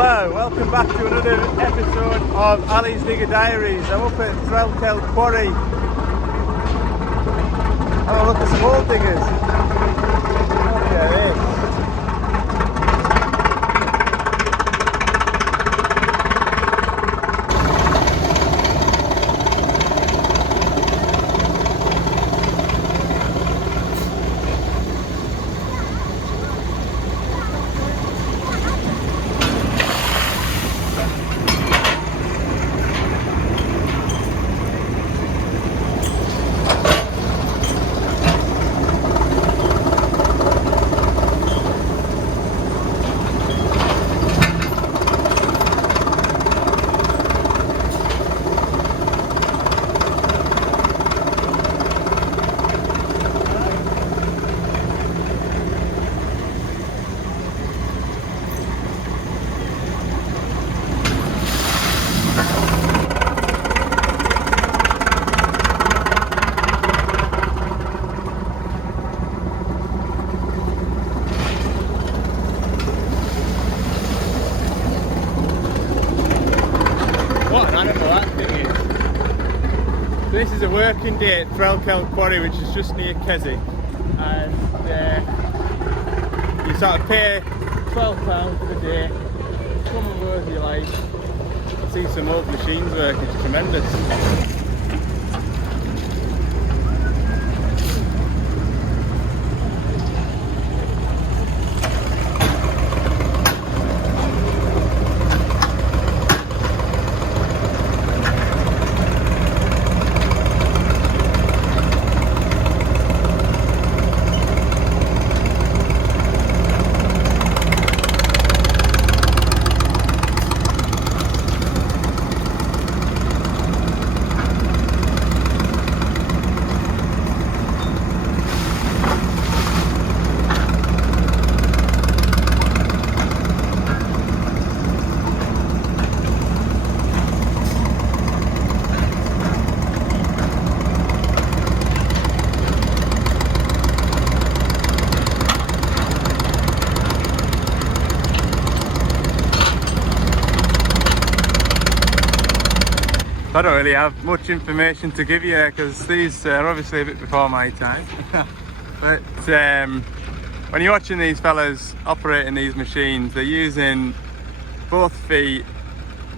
Hello, welcome back to another episode of Ali's Digger Diaries. I'm up at Threlkeld Quarry. Have a look at some old diggers. Look at this. What an animal that thing is. This is a working day at Threlkeld Quarry, which is just near Keswick, and you sort of pay £12 for the day, come and work your life, see some old machines work. It's tremendous. I don't really have much information to give you because these are obviously a bit before my time. But when you're watching these fellas operating these machines, they're using both feet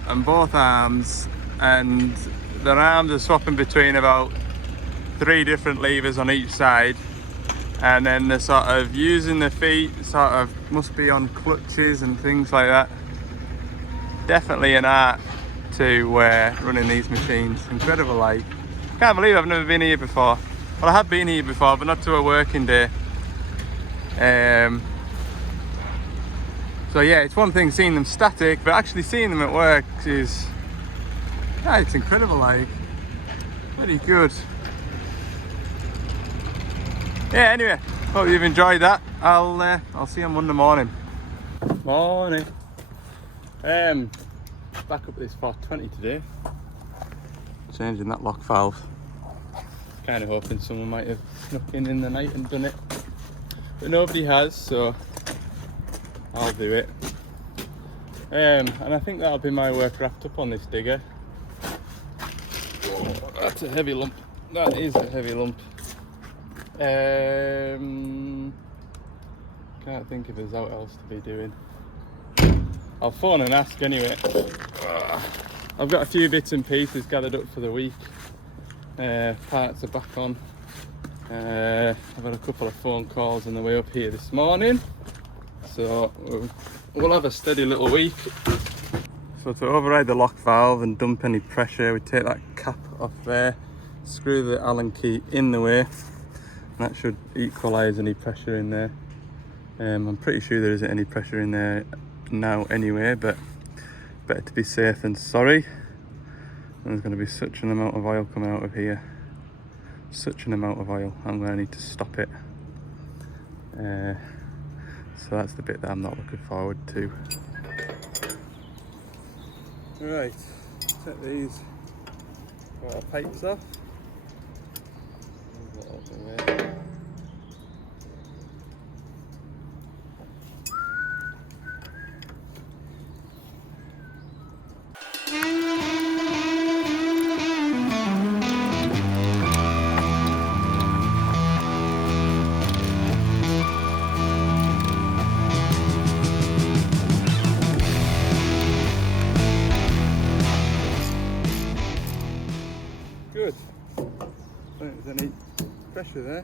and both arms, and their arms are swapping between about 3 different levers on each side, and then they're sort of using the feet, sort of must be on clutches and things like that. Definitely an art to running these machines. Incredible, like, can't believe I've never been here before. Well, I have been here before, but not to a working day. So yeah, it's one thing seeing them static, but actually seeing them at work is, yeah, it's incredible, like, very good. Yeah, anyway, hope you've enjoyed that. I'll see you on Monday morning. Morning. Back up this 420 today, changing that lock valve. Kind of hoping someone might have snuck in the night and done it, but nobody has, so I'll do it. And I think that'll be my work wrapped up on this digger. Oh, that's a heavy lump. That is a heavy lump. Can't think if there's out else to be doing. I'll phone and ask anyway. I've got a few bits and pieces gathered up for the week. Parts are back on. I've had a couple of phone calls on the way up here this morning, so we'll have a steady little week. So to override the lock valve and dump any pressure, we take that cap off there, screw the Allen key in the way, and that should equalise any pressure in there. I'm pretty sure there isn't any pressure in there now anyway, but better to be safe than sorry. And there's going to be such an amount of oil coming out of here, such an amount of oil. I'm going to need to stop it. So that's the bit that I'm not looking forward to. Right, take these water pipes off. Move that out the way. pressure there.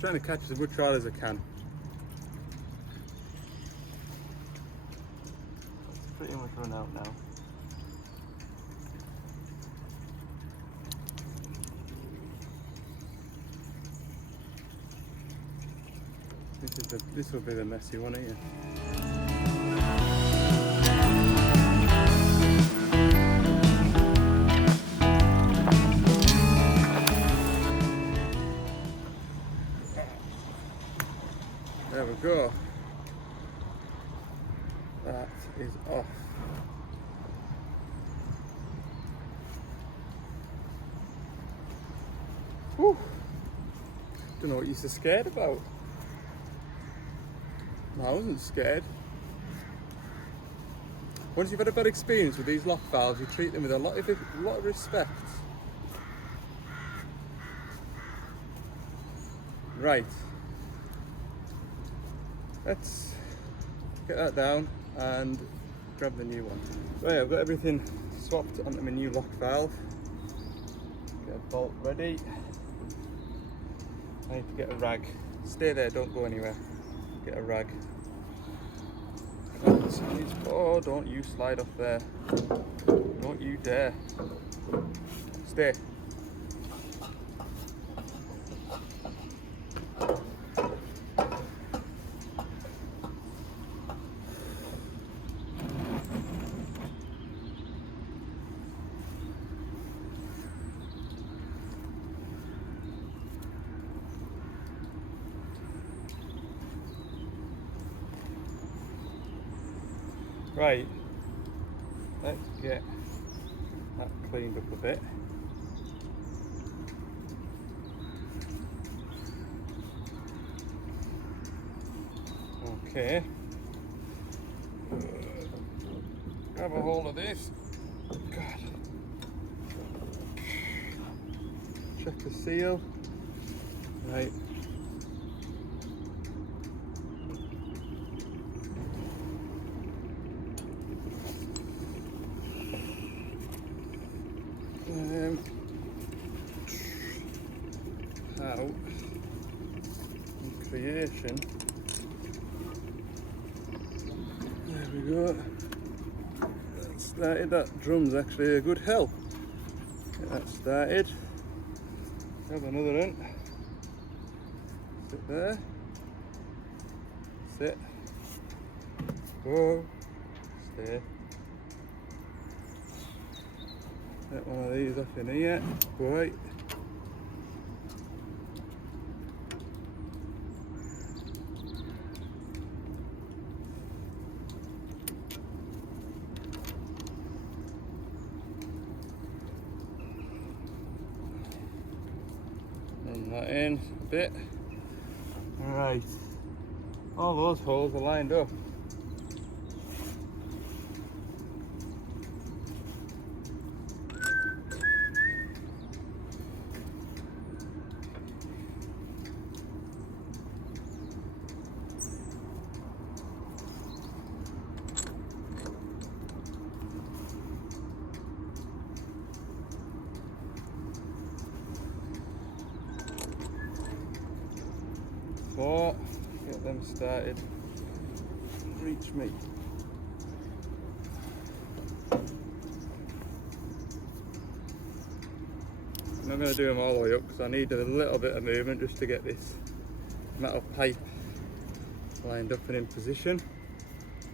Trying to catch as much oil as I can. It's pretty much run out now. This will be the messy one here. There we go. That is off. Whew. Don't know what you're so scared about. No, I wasn't scared. Once you've had a bad experience with these lock valves, you treat them with a lot of respect. Right. Let's get that down and grab the new one. Right, I've got everything swapped onto my new lock valve. Get a bolt ready. I need to get a rag. Stay there, don't go anywhere. Get a rag. Oh, don't you slide off there. Don't you dare. Stay. Right, let's get that cleaned up a bit. Okay, grab a hold of this. God. Check the seal. Right. How in creation, there we go. That started. That drum's actually a good help. Get that started. Grab another one. Sit there. Sit. Go. Stay. Get one of these off in here. Right. That in a bit. Right, all those holes are lined up. So, get them started. Reach me. I'm not going to do them all the way up because I need a little bit of movement just to get this metal pipe lined up and in position.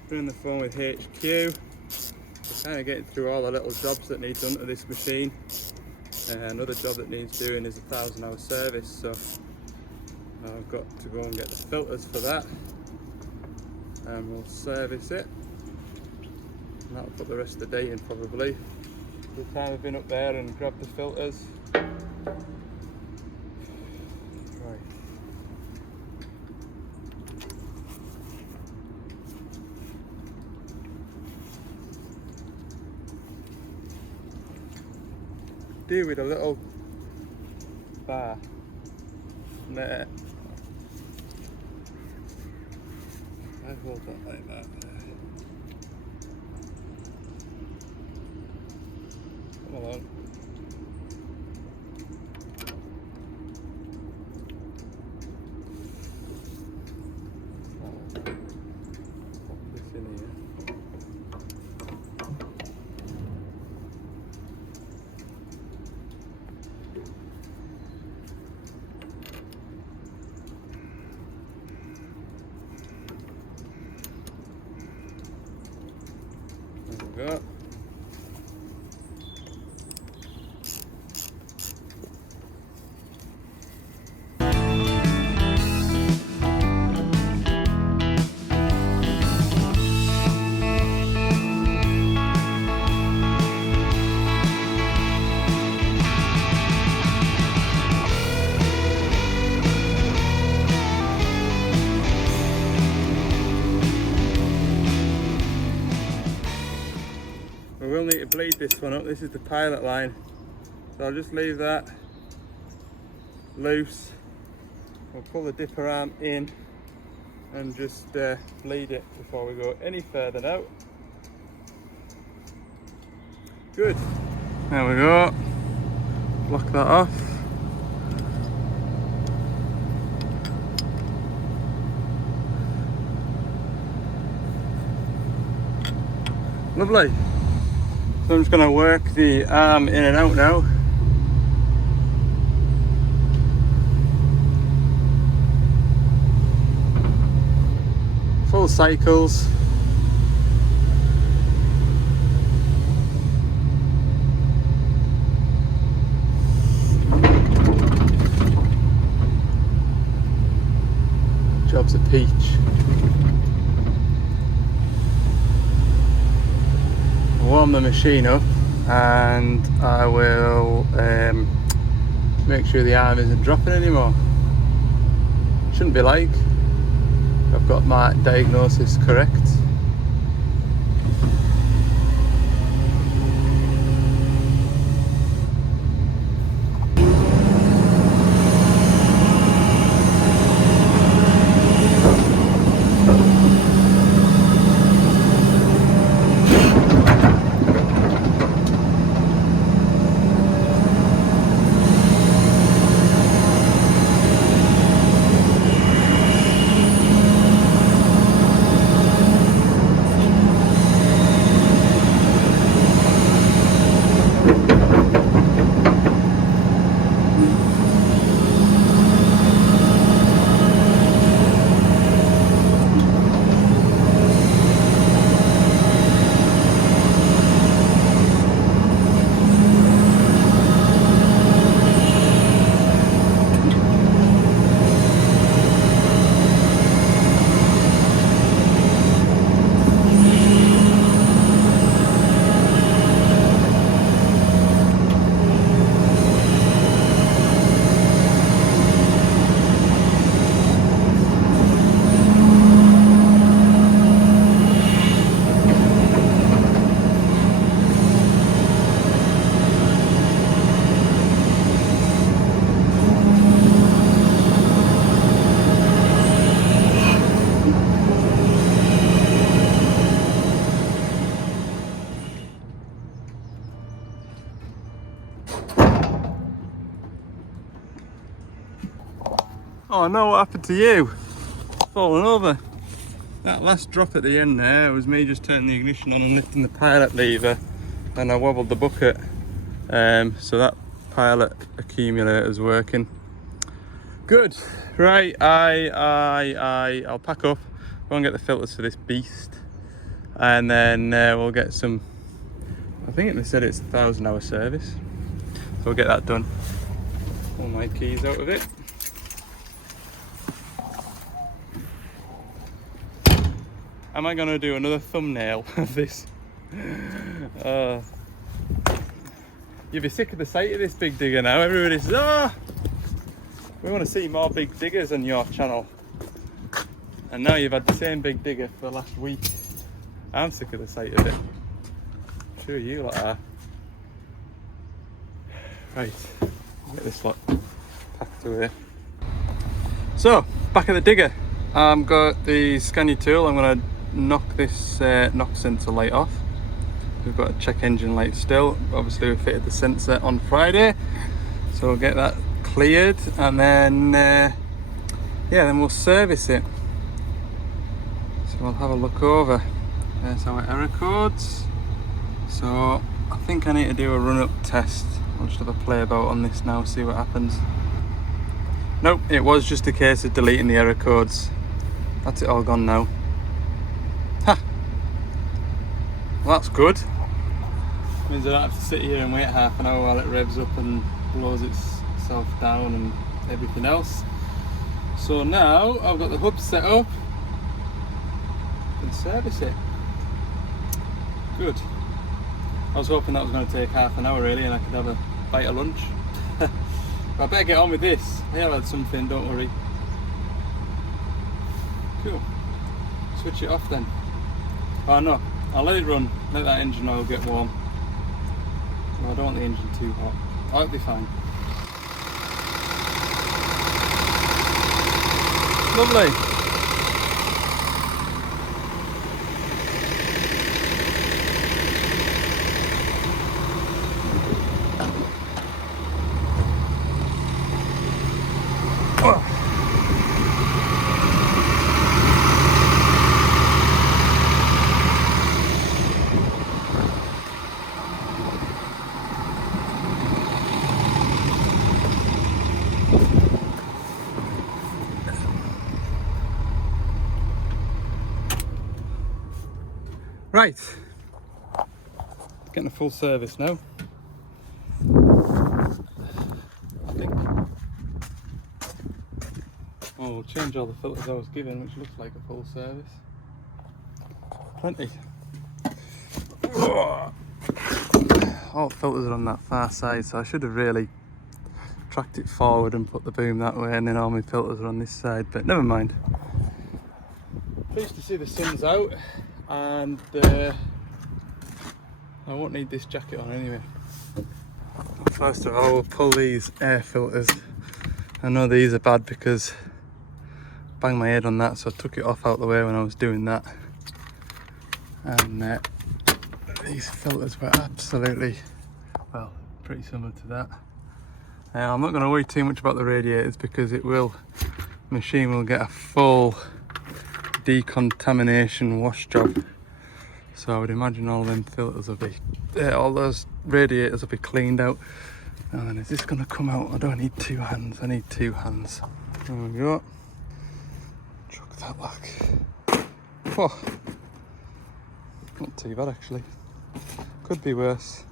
Been on the phone with HQ. We're kind of getting through all the little jobs that need done to this machine. Another job that needs doing is a 1,000-hour service, so I've got to go and get the filters for that, and we'll service it, and that'll put the rest of the day in probably. The time I've been up there and grabbed the filters. Right. do with a little bar there. I hold that like that there. Come along. Pop this in here. There we go. We will need to bleed this one up. This is the pilot line, so I'll just leave that loose. We'll pull the dipper arm in and just bleed it before we go any further now. Good. There we go. Block that off. Lovely. So I'm just going to work the arm in and out now. Full cycles. Job's a peach. Warm the machine up and I will make sure the arm isn't dropping anymore. Shouldn't be like. I've got my diagnosis correct. Oh no, what happened to you? Falling over. That last drop at the end there was me just turning the ignition on and lifting the pilot lever, and I wobbled the bucket. So that pilot accumulator is working. Good. Right, I'll pack up, go and get the filters for this beast, and then we'll get some. I think they said it's a 1,000-hour service, so we'll get that done. Pull my keys out of it. Am I going to do another thumbnail of this? You'll be sick of the sight of this big digger now. Everybody says, "Ah, we want to see more big diggers on your channel." And now you've had the same big digger for the last week. I'm sick of the sight of it. I'm sure you lot are. Right, get this lot packed away. So, back at the digger. I've got the Scania tool. I'm going to knock this knock sensor light off. We've got a check engine light still. Obviously we fitted the sensor on Friday, so we'll get that cleared, and then yeah, then we'll service it. So we'll have a look over. There's our error codes. So I think I need to do a run-up test. I'll just have a play about on this now, see what happens. Nope, it was just a case of deleting the error codes. That's it all gone now. Ha! Well, that's good. Means I don't have to sit here and wait half an hour while it revs up and blows itself down and everything else. So now I've got the hub set up and service it. Good. I was hoping that was going to take half an hour really, and I could have a bite of lunch. I better get on with this. I have had something, don't worry. Cool. Switch it off then. Oh no, I'll let it run, let that engine oil get warm. No, I don't want the engine too hot. Oh, it'll be fine. Lovely. Right, getting a full service now. I think. Oh, we'll change all the filters I was given, which looks like a full service. Plenty. All the filters are on that far side, so I should have really tracked it forward and put the boom that way, and then all my filters are on this side, but never mind. Pleased to see the sun's out. And I won't need this jacket on anyway. First of all, we'll pull these air filters. I know these are bad because I banged my head on that, so I took it off out the way when I was doing that. And these filters were absolutely, well, pretty similar to that. I'm not going to worry too much about the radiators because the machine will get a full decontamination wash job, so I would imagine all them filters will be all those radiators will be cleaned out. And then is this going to come out? I don't need two hands, I need two hands. There we go. Chuck that back. Oh, not too bad actually, could be worse.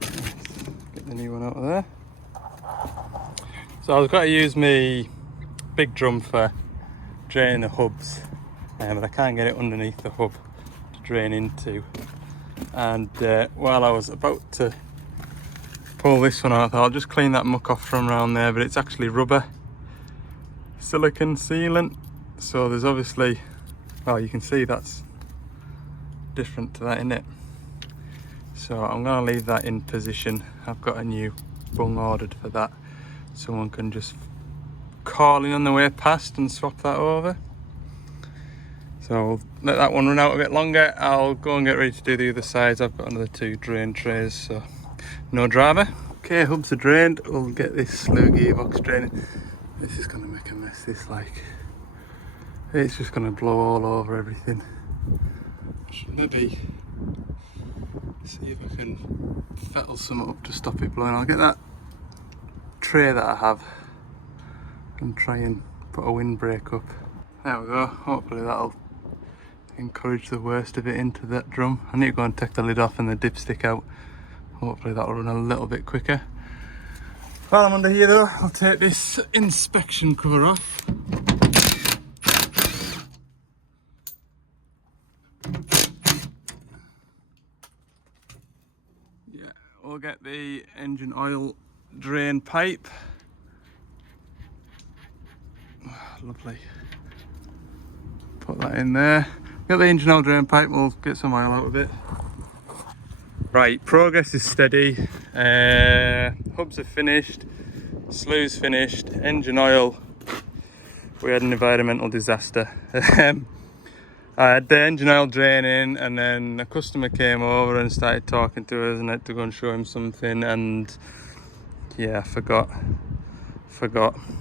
Get the new one out of there. So I've got to use my big drum for draining the hubs, but I can't get it underneath the hub to drain into. And while I was about to pull this one out, I thought I'll just clean that muck off from around there, but it's actually rubber silicone sealant, so there's obviously, well, you can see that's different to that, isn't it? So I'm going to leave that in position. I've got a new bung ordered for that. Someone can just call in on the way past and swap that over. So I'll let that one run out a bit longer. I'll go and get ready to do the other sides. I've got another 2 drain trays, so no drama. Okay, hubs are drained. We'll get this slew gearbox draining. This is going to make a mess, this, like, it's just going to blow all over everything. Should maybe see if I can fettle some up to stop it blowing. I'll get that tray that I have and try and put a windbreak up. There we go. Hopefully that'll encourage the worst of it into that drum. I need to go and take the lid off and the dipstick out. Hopefully that'll run a little bit quicker. While I'm under here though, I'll take this inspection cover off. Yeah, we'll get the engine oil drain pipe. Lovely. Put that in there. Get the engine oil drain pipe, we'll get some oil out of it. Right, progress is steady. Hubs are finished, slew's finished, engine oil. We had an environmental disaster. I had the engine oil draining, and then a customer came over and started talking to us, and I had to go and show him something, and yeah, I forgot.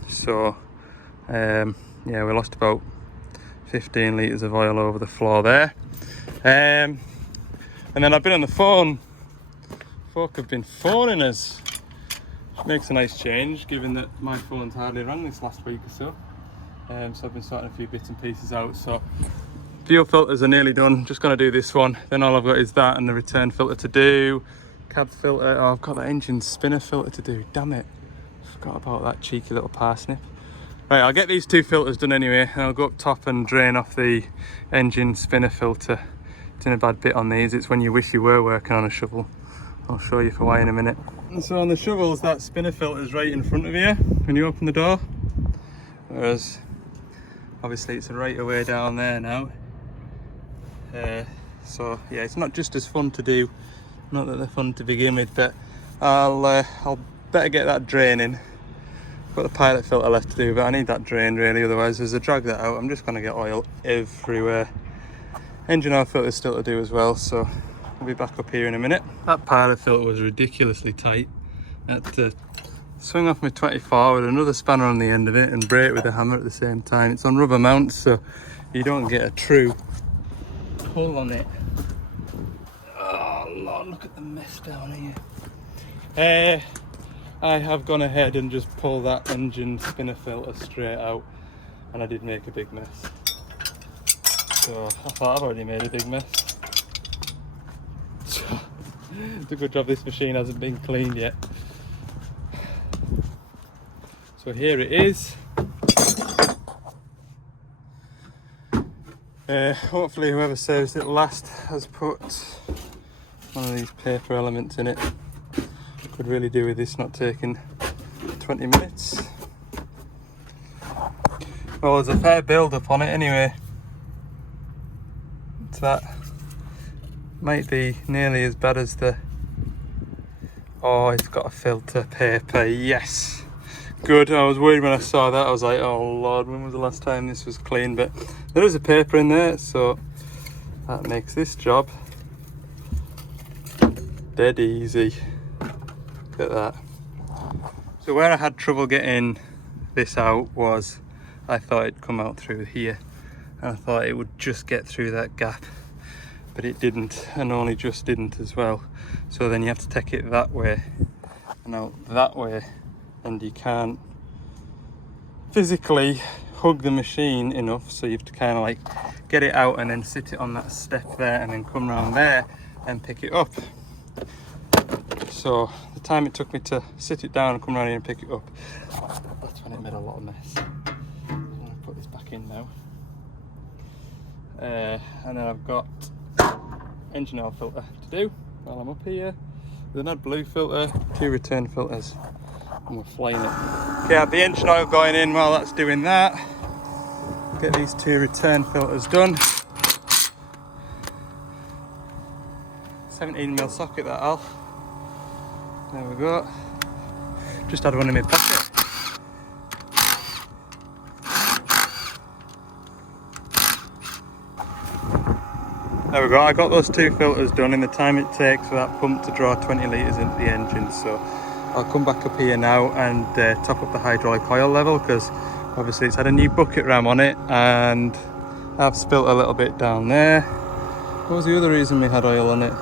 So yeah, we lost about 15 litres of oil over the floor there. And then I've been on the phone. Folk have been phoning us, which makes a nice change given that my phone's hardly rang this last week or so. So I've been sorting a few bits and pieces out. So fuel filters are nearly done, just going to do this one, then all I've got is that and the return filter to do. Cab filter, oh, I've got the engine spinner filter to do, damn it, forgot about that cheeky little parsnip. Right, I'll get these 2 filters done anyway, and I'll go up top and drain off the engine spinner filter. It's in a bad bit on these, it's when you wish you were working on a shovel. I'll show you for why in a minute. And so on the shovels, that spinner filter is right in front of you when you open the door, whereas obviously it's right away down there now. So yeah, it's not just as fun to do, not that they're fun to begin with, but I'll better get that draining. Got the pilot filter left to do, but I need that drained really, otherwise as I drag that out I'm just going to get oil everywhere. Engine oil filter is still to do as well, so I'll be back up here in a minute. That pilot filter was ridiculously tight. I had to swing off my 24 with another spanner on the end of it and brake with a hammer at the same time. It's on rubber mounts, so you don't get a true pull on it. Oh Lord, look at the mess down here. I have gone ahead and just pulled that engine spinner filter straight out, and I did make a big mess. So I thought I've already made a big mess. So, it's a good job this machine hasn't been cleaned yet. So here it is. Hopefully whoever serves it last has put one of these paper elements in it. Could really do with this not taking 20 minutes. Well, there's a fair build up on it anyway. So that might be nearly as bad as the... Oh, it's got a filter paper, yes! Good, I was worried when I saw that, I was like, oh Lord, when was the last time this was clean? But there is a paper in there, so that makes this job dead easy. Look at that. So where I had trouble getting this out was, I thought it'd come out through here, and I thought it would just get through that gap, but it didn't, and only just didn't as well. So then you have to take it that way and out that way, and you can't physically hug the machine enough, so you have to kind of like get it out and then sit it on that step there and then come around there and pick it up. So the time it took me to sit it down and come around here and pick it up, that's when it made a lot of mess. I'm going to put this back in now. And then I've got engine oil filter to do while I'm up here. With an AdBlue filter, 2 return filters, and we're flying it. Okay, I have the engine oil going in while that's doing that. Get these 2 return filters done. 17mm socket that Al. There we go. Just had one in my pocket. There we go, I got those 2 filters done in the time it takes for that pump to draw 20 litres into the engine. So I'll come back up here now and top up the hydraulic oil level, because obviously it's had a new bucket ram on it and I've spilt a little bit down there. What was the other reason we had oil on it?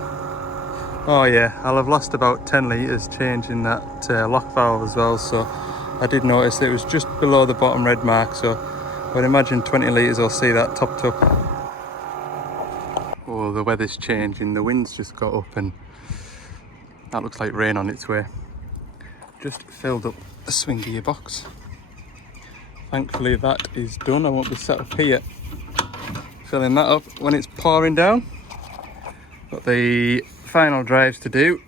Oh yeah, I'll have lost about 10 litres changing that lock valve as well, so I did notice that it was just below the bottom red mark, so I would imagine 20 litres I'll see that topped up. Oh, the weather's changing, the wind's just got up and that looks like rain on its way. Just filled up a swing gearbox. Thankfully that is done, I won't be sat up here filling that up when it's pouring down. Got the final drives to do.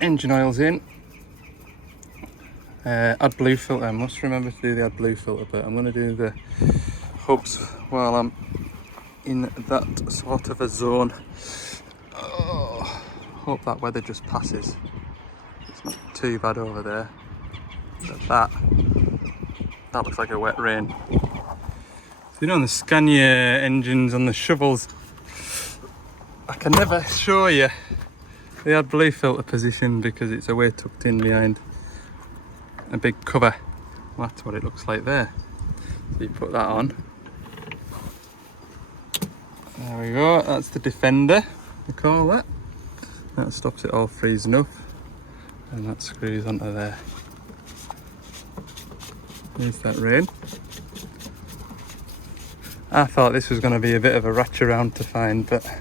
Engine oil's in. AdBlue filter, I must remember to do the AdBlue filter, but I'm going to do the hubs while I'm in that sort of a zone. Oh, Hope that weather just passes. It's not too bad over there. But that looks like a wet rain. So you know, on the Scania engines on the shovels, I can never show you the AdBlue filter position because it's away tucked in behind a big cover. Well, that's what it looks like there. So you put that on. There we go, that's the Defender, we call that. That stops it all freezing up, and that screws onto there. There's that rain. I thought this was going to be a bit of a ratch around to find, but I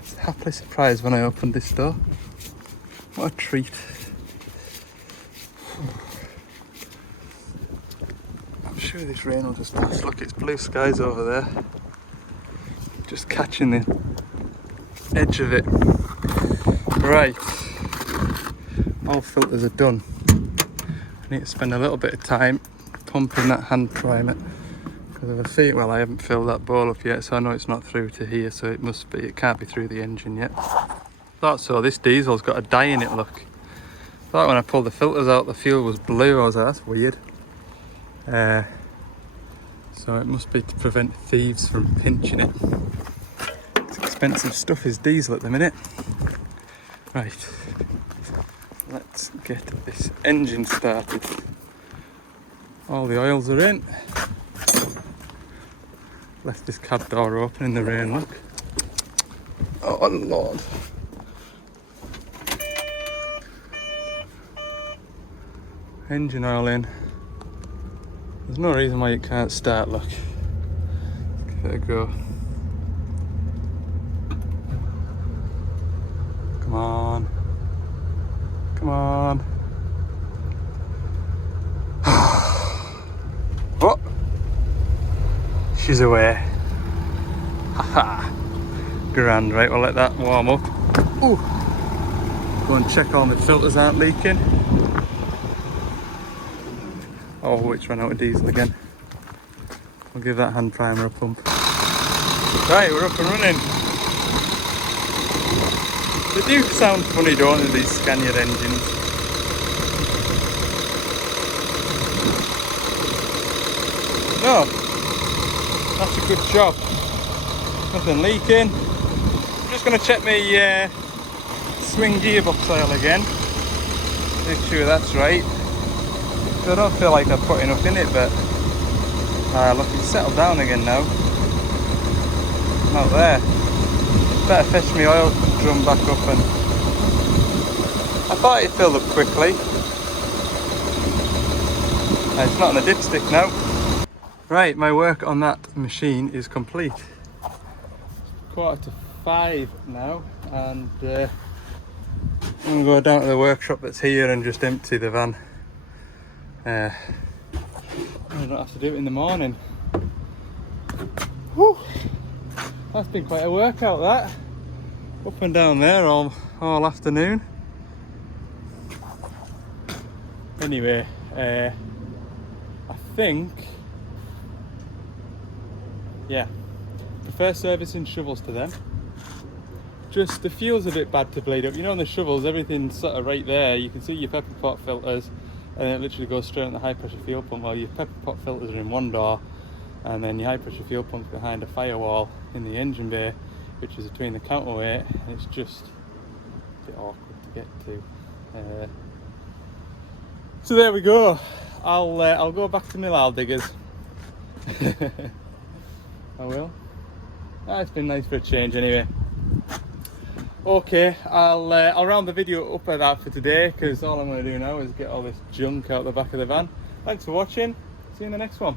was happily surprised when I opened this door. What a treat. I'm sure this rain will just pass. Look, it's blue skies over there. Just catching the edge of it. Right. All filters are done. I need to spend a little bit of time pumping that hand primer. Because of a feel, well, I haven't filled that bowl up yet, so I know it's not through to here, so it can't be through the engine yet. Thought so, this diesel's got a dye in it, look. Thought when I pulled the filters out the fuel was blue. I was like, that's weird. So it must be to prevent thieves from pinching it. It's expensive stuff, is diesel at the minute. Right, let's get this engine started. All the oils are in. Left this cab door open in the rain, look. Oh Lord. Engine oil in. There's no reason why it can't start, look. Let's give it a go. Come on. Come on. Oh! She's away. Haha. Grand, right, we'll let that warm up. Ooh. Go and check all the filters aren't leaking. Oh, it's run out of diesel again. I'll give that hand primer a pump. Right, we're up and running. They do sound funny, don't they, these Scania engines? No, that's a good job. Nothing leaking. I'm just going to check my swing gearbox oil again. Make sure that's right. I don't feel like I put enough in it, but look, it's settled down again now. Not there. Better fetch my oil drum back up, and I thought it filled up quickly. It's not on the dipstick now. Right, my work on that machine is complete. It's 4:45 now, and I'm going to go down to the workshop that's here and just empty the van. I don't have to do it in the morning. Whew. That's been quite a workout, that. Up and down there all afternoon. Anyway, I think, yeah, prefer servicing shovels to them. Just the fuel's a bit bad to bleed up. You know, on the shovels, everything's sort of right there. You can see your pepper pot filters, and then it literally goes straight on the high pressure fuel pump. Well, your pepper pot filters are in one door, and then your high pressure fuel pump's behind a firewall in the engine bay, which is between the counterweight, and it's just a bit awkward to get to. So there we go. I'll go back to my lard diggers. I will. It's been nice for a change anyway. Okay, I'll round the video up at that for today, because all I'm going to do now is get all this junk out the back of the van. Thanks for watching. See you in the next one.